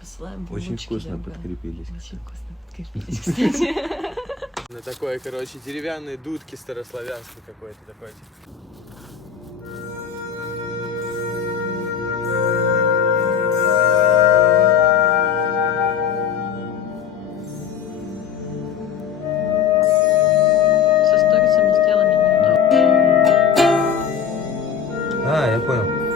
посылаем Очень булочки, вкусно да. подкрепились. Очень вкусно подкрепились, кстати. На такой, короче, деревянные дудки старославянский какой-то такой. Со сторисами сделали неудобно. А, я понял.